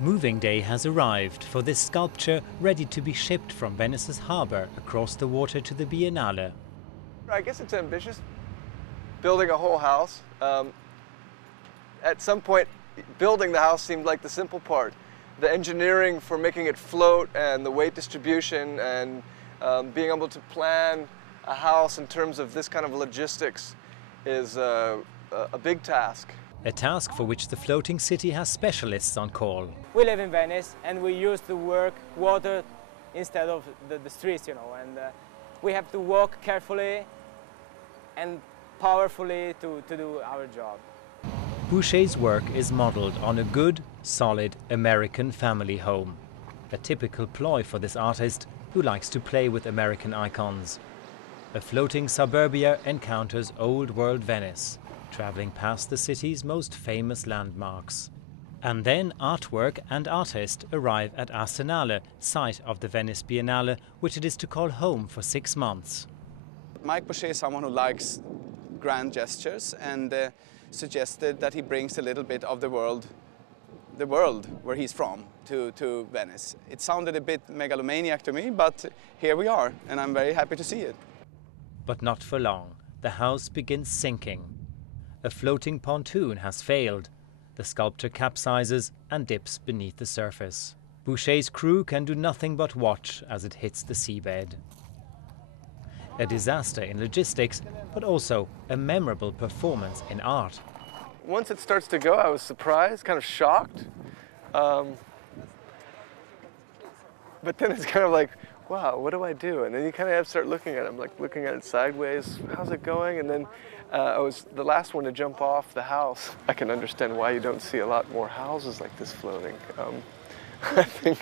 Moving day has arrived for this sculpture, ready to be shipped from Venice's harbour across the water to the Biennale. I guess it's ambitious, building a whole house. At some point, building the house seemed like the simple part. The engineering for making it float and the weight distribution and being able to plan a house in terms of this kind of logistics is a big task. A task for which the floating city has specialists on call. We live in Venice and we used to work water instead of the streets, you know, and we have to walk carefully and powerfully to do our job. Bouchet's work is modelled on a good, solid American family home. A typical ploy for this artist who likes to play with American icons. A floating suburbia encounters old world Venice, travelling past the city's most famous landmarks. And then artwork and artist arrive at Arsenale, site of the Venice Biennale, which it is to call home for 6 months. Mike Bouchet is someone who likes grand gestures and suggested that he brings a little bit of the world where he's from to Venice. It sounded a bit megalomaniac to me, but here we are, and I'm very happy to see it. But not for long. The house begins sinking. A floating pontoon has failed. The sculpture capsizes and dips beneath the surface. Bouchet's crew can do nothing but watch as it hits the seabed. A disaster in logistics, but also a memorable performance in art. Once it starts to go, I was surprised, kind of shocked. But then it's kind of like, wow, what do I do? And then you kind of have to start looking at it. I'm like looking at it sideways. How's it going? And then I was the last one to jump off the house. I can understand why you don't see a lot more houses like this floating. I think.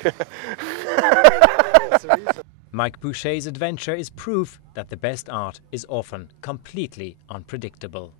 Mike Bouchet's adventure is proof that the best art is often completely unpredictable.